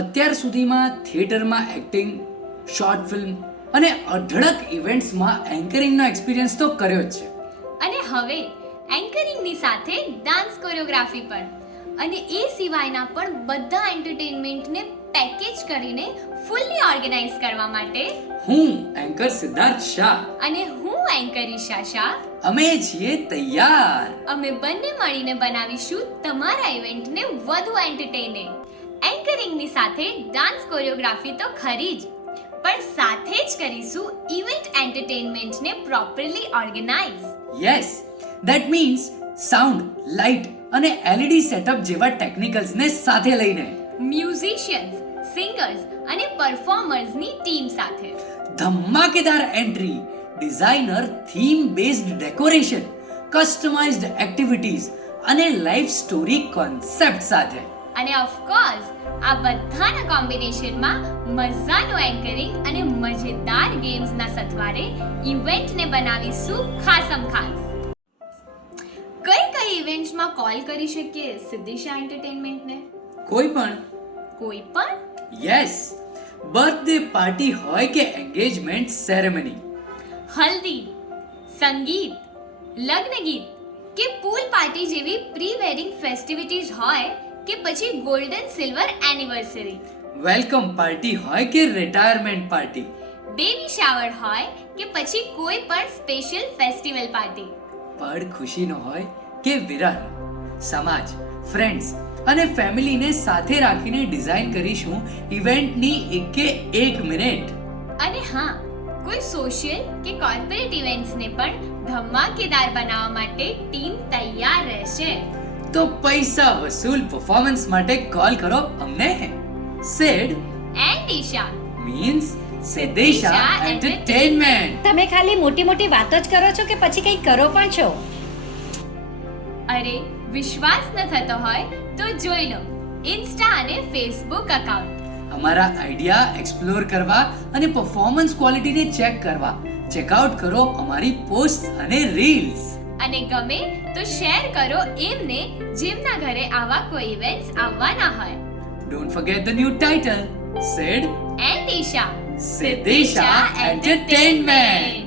અત્યાર સુધીમાં થિયેટરમાં એક્ટિંગ, શોર્ટ ફિલ્મ અને અઢળક ઇવેન્ટ્સમાં એન્કરિંગનો એક્સપિરિયન્સ તો કર્યો જ છે. અને હવે એન્કરિંગની સાથે ડાન્સ કોરિયોગ્રાફી પણ, અને એ સિવાયના પણ બધા એન્ટરટેનમેન્ટને પેકેજ કરીને ફૂલ્લી ઓર્ગેનાઇઝ કરવા માટે હું એન્કર સિદ્ધાર્થ શાહ. અને હું એન્કર ઈશા શાહ, અમે છીએ તૈયાર. અમે બંને મળીને બનાવીશું તમારા ઇવેન્ટને વધુ એન્ટરટેનિંગ. એન્કરિંગની સાથે ડાન્સ કોરિયોગ્રાફી તો ખરી જ, પણ સાથે જ કરીશું ઇવેન્ટ એન્ટરટેનમેન્ટને properly organise. Yes, that means sound, light અને LED સેટઅપ જેવા ટેકનિકલ્સને સાથે લઈને મ્યુઝિશિયન્સ, સિંગર્સ અને પરફોર્મર્સની ટીમ સાથે ધમાકેદાર entry, designer theme based decoration, customized activities અને લાઈફ સ્ટોરી કોન્સેપ્ટ સાથે. અને ઓફકોર્સ આ બધાના કોમ્બિનેશનમાં મજાનું એન્કરિંગ અને મજેદાર ગેમ્સના સથવારે ઇવેન્ટને બનાવીશું ખાસમ ખાસ. કઈ કઈ ઇવેન્ટ્સમાં કોલ કરી શકીએ સિદ્ધિશા એન્ટરટેનમેન્ટને? કોઈ પણ. યસ, બર્થડે પાર્ટી હોય કે એન્ગેજમેન્ટ સેરેમની, હલ્દી, સંગીત, લગ્ન ગીત કે પૂલ પાર્ટી જેવી પ્રી વેડિંગ ફેસ્ટિવિટીઝ હોય કે પછી golden silver anniversary, welcome party હોય કે રિટાયરમેન્ટ પાર્ટી, બેબી શાવર હોય કે પછી કોઈ પણ સ્પેશિયલ ફેસ્ટિવલ પાર્ટી, પડ ખુશીનો હોય કે વિરાર, સમાજ, ફ્રેન્ડ્સ અને ફેમિલીને સાથે રાખીને ડિઝાઇન કરીશું ઇવેન્ટની એકે એક મિનિટ. અને હા, કોઈ સોશિયલ કે કોર્પોરેટ ઇવેન્ટ્સને પણ ધમાકેદાર બનાવવા માટે ટીમ તૈયાર રહેશે. તો પૈસા વસૂલ પરફોર્મન્સ માટે કોલ કરો અમને. સેડ and Isha means Siddhisha entertainment. તમે ખાલી મોટી મોટી વાતો જ કરો છો કે પછી કંઈ કરો પણ છો? અરે, વિશ્વાસ ન થતો હોય તો જોઈ લો ઇન્સ્ટા અને ફેસબુક એકાઉન્ટ. અમારા આઈડિયા એક્સપ્લોર કરવા અને પરફોર્મન્સ ક્વોલિટીને ચેક કરવા ચેકઆઉટ કરો અમારી પોસ્ટ અને રીલ્સ. અને ગમે તો શેર કરો એમને જેમના ઘરે આવા કોઈ ઇવેન્ટ્સ આવવાના હોય. Don't forget the new title, Sid and Isha Siddhisha Entertainment.